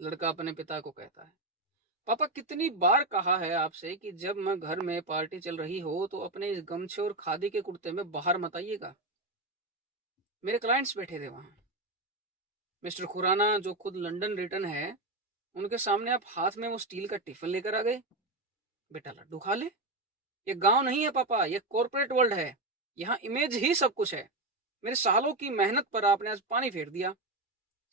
लड़का अपने पिता को कहता है, पापा कितनी बार कहा है आपसे कि जब मैं घर में पार्टी चल रही हो तो अपने इस गमछे और खादी के कुर्ते में बाहर मत आइएगा। मेरे क्लाइंट्स बैठे थे वहां। मिस्टर खुराना जो खुद लंदन रिटर्न है, उनके सामने आप हाथ में वो स्टील का टिफिन लेकर आ गए। बेटा लड्डू खा ले। ये गांव नहीं है पापा, ये कॉर्पोरेट वर्ल्ड है। यहाँ इमेज ही सब कुछ है। मेरे सालों की मेहनत पर आपने आज पानी फेर दिया।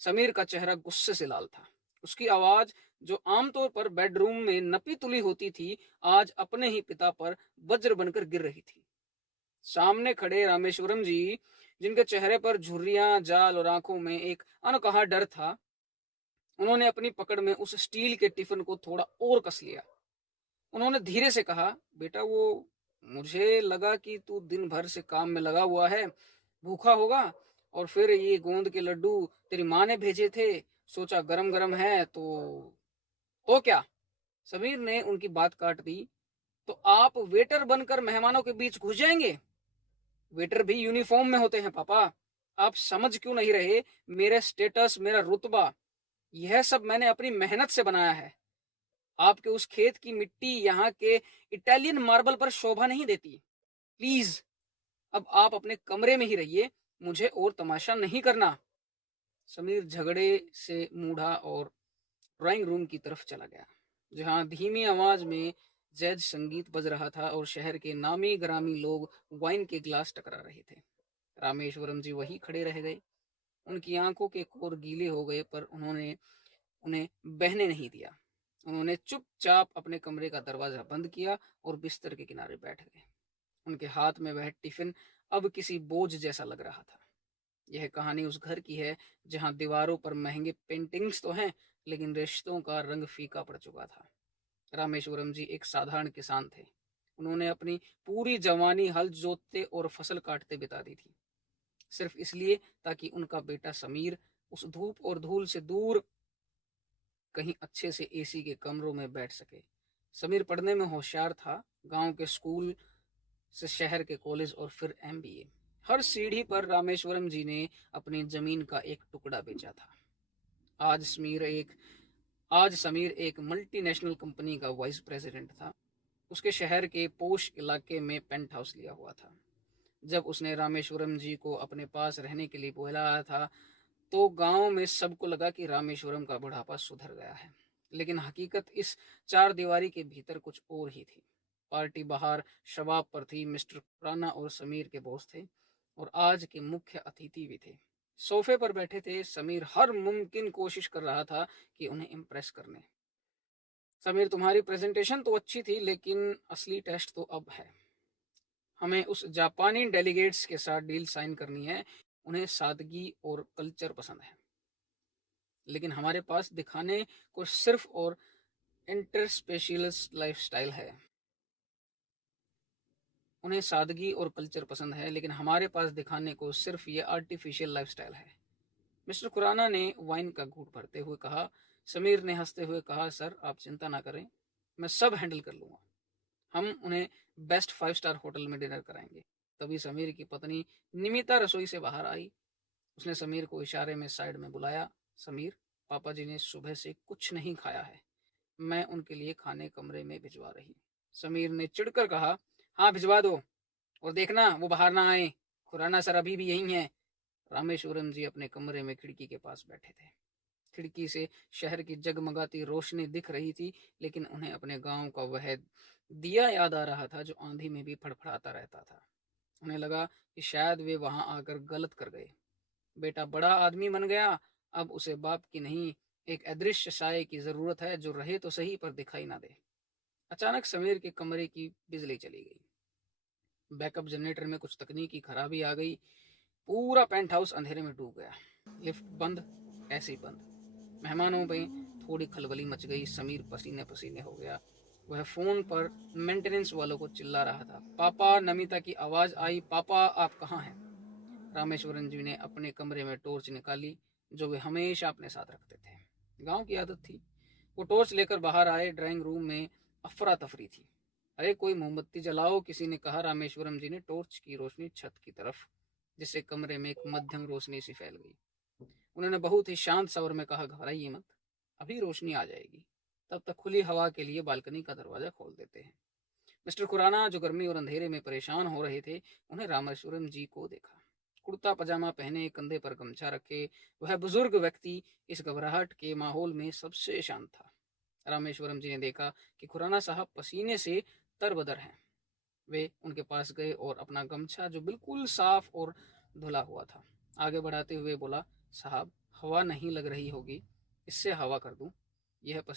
समीर का चेहरा गुस्से से लाल था। उसकी आवाज, जो आमतौर पर बेडरूम में नपी तुली होती थी, आज अपने ही पिता पर वज्र बनकर गिर रही थी। सामने खड़े रामेश्वरम जी, जिनके चेहरे पर झुर्रियां, जाल और आंखों में एक अनकहा डर था, उन्होंने अपनी पकड़ में उस स्टील के टिफिन को थोड़ा और कस लिया। उन्होंने धीरे से कहा, बेटा वो, मुझे लगा कि तू दिन भर से काम में लगा हुआ है, भूखा होगा, और फिर ये गोंद के लड्डू तेरी माँ ने भेजे थे, सोचा गरम गरम है तो क्या? समीर ने उनकी बात काट दी। तो आप वेटर बनकर मेहमानों के बीच घुस जाएंगे? वेटर भी यूनिफॉर्म में होते हैं पापा। आप समझ क्यों नहीं रहे? मेरा स्टेटस, मेरा रुतबा, यह सब मैंने अपनी मेहनत से बनाया है। आपके उस खेत की मिट्टी यहाँ के इटालियन मार्बल पर शोभा नहीं देती। प्लीज, अब आप अपने कमरे में ही रहिए, मुझे और तमाशा नहीं करना। समीर झगड़े से मूढ़ा और ड्राइंग रूम की तरफ चला गया, जहां धीमी आवाज में जैज संगीत बज रहा था और शहर के नामी ग्रामी लोग वाइन के ग्लास टकरा रहे थे। रामेश्वरम जी वही खड़े रह गए। उनकी आंखों के कोर गीले हो गए, पर उन्होंने उन्हें बहने नहीं दिया। उन्होंने चुपचाप अपने कमरे का दरवाजा बंद किया और बिस्तर के किनारे बैठ गए। उनके हाथ में वह टिफिन अब किसी बोझ जैसा लग रहा था। यह कहानी उस घर की है जहां दीवारों पर महंगे पेंटिंग्स तो हैं, लेकिन रिश्तों का रंग फीका पड़ चुका था। रामेश्वरम जी एक साधारण किसान थे। उन्होंने अपनी पूरी जवानी हल जोतते और फसल काटते बिता दी थी, सिर्फ इसलिए ताकि उनका बेटा समीर उस धूप और धूल से दूर कहीं अच्छे से एसी के कमरों में बैठ सके। समीर पढ़ने में होशियार था। गांव के स्कूल से शहर के कॉलेज और फिर एमबीए। हर सीढ़ी पर रामेश्वरम जी ने अपनी जमीन का एक टुकड़ा बेचा था। आज समीर एक आज समीर एक मल्टीनेशनल कंपनी का वाइस प्रेसिडेंट था। उसके शहर के पोश इलाके में पेंट हाउस लिया हुआ था। जब उसने रामेश्वरम जी को अपने पास रहने के लिए बुलाया था, तो गांव में सबको लगा कि रामेश्वरम का बुढ़ापा सुधर गया है। लेकिन हकीकत इस चार दीवारी के भीतर कुछ और ही थी। पार्टी बाहर शबाब पर थी। मिस्टर खुराना और समीर के बॉस थे और आज के मुख्य अतिथि भी थे। सोफे पर बैठे थे। समीर हर मुमकिन कोशिश कर रहा था कि उन्हें इम्प्रेस करने। समीर, तुम्हारी प्रेजेंटेशन तो अच्छी थी, लेकिन असली टेस्ट तो अब है। हमें उस जापानी डेलीगेट्स के साथ डील साइन करनी है। उन्हें सादगी और कल्चर पसंद है, लेकिन हमारे पास दिखाने को सिर्फ और इंटरस्पेशियलिस्ट लाइफस्टाइल है। उन्हें सादगी और कल्चर पसंद है, लेकिन हमारे पास दिखाने को सिर्फ ये आर्टिफिशियल लाइफस्टाइल है। मिस्टर खुराना ने वाइन का घूंट भरते हुए कहा। समीर ने हंसते हुए कहा, सर आप चिंता ना करें, मैं सब हैंडल कर लूंगा। हम उन्हें बेस्ट 5 स्टार होटल में डिनर कराएंगे। तभी समीर की पत्नी निमिता रसोई से बाहर आई। उसने समीर को इशारे में साइड में बुलाया। समीर, पापा जी ने सुबह से कुछ नहीं खाया है, मैं उनके लिए खाने कमरे में भिजवा रही हूँ। समीर ने चिढ़कर कहा, हाँ भिजवा दो, और देखना वो बाहर ना आए। खुराना सर अभी भी यही हैं। रामेश्वरम जी अपने कमरे में खिड़की के पास बैठे थे। खिड़की से शहर की जगमगाती रोशनी दिख रही थी, लेकिन उन्हें अपने गांव का वह दिया याद आ रहा था जो आंधी में भी फड़फड़ाता रहता था। उन्हें लगा कि शायद वे वहां आकर गलत कर गए। बेटा बड़ा आदमी बन गया, अब उसे बाप की नहीं, एक अदृश्य साये की जरूरत है जो रहे तो सही पर दिखाई ना दे। अचानक समीर के कमरे की बिजली चली गई। बैकअप जनरेटर में कुछ तकनीकी खराबी आ गई। पूरा पेंट हाउस अंधेरे में डूब गया। लिफ्ट बंद, ऐसी बंद। मेहमानों में थोड़ी खलबली मच गई। समीर पसीने पसीने हो गया। वह फोन पर मेंटेनेंस वालों को चिल्ला रहा था, पापा। नमिता की आवाज आई, पापा आप कहाँ हैं? रामेश्वरन जी ने अपने कमरे में टॉर्च निकाली, जो वे हमेशा अपने साथ रखते थे। गांव की आदत थी। वो टॉर्च लेकर बाहर आए। ड्राइंग रूम में अफरा तफरी थी। अरे कोई मोमबत्ती जलाओ, किसी ने कहा। रामेश्वरम जी ने टॉर्च की रोशनी छत की तरफ, जिससे कमरे में एक मध्यम रोशनी सी फैल गई। उन्होंने बहुत ही शांत स्वर में कहा, घबराइए मत, अभी रोशनी आ जाएगी। तब तक खुली हवा के लिए बालकनी का दरवाज़ा खोल देते हैं। मिस्टर खुराना, जो गर्मी और अंधेरे में परेशान हो रहे थे, उन्हें रामेश्वरम जी को देखा। कुर्ता पजामा पहने, कंधे पर गमछा रखे वह बुजुर्ग व्यक्ति इस घबराहट के माहौल में सबसे शांत था। रामेश्वरम जी ने देखा कि खुराना साहब पसीने से तरबदर हैं। वे उनके पास गए और अपना गमछा, जो बिल्कुल साफ और धुला हुआ था, आगे बढ़ाते हुए बोला, साहब, हवा नहीं लग रही होगी, इससे हवा कर दूं? यह पसीना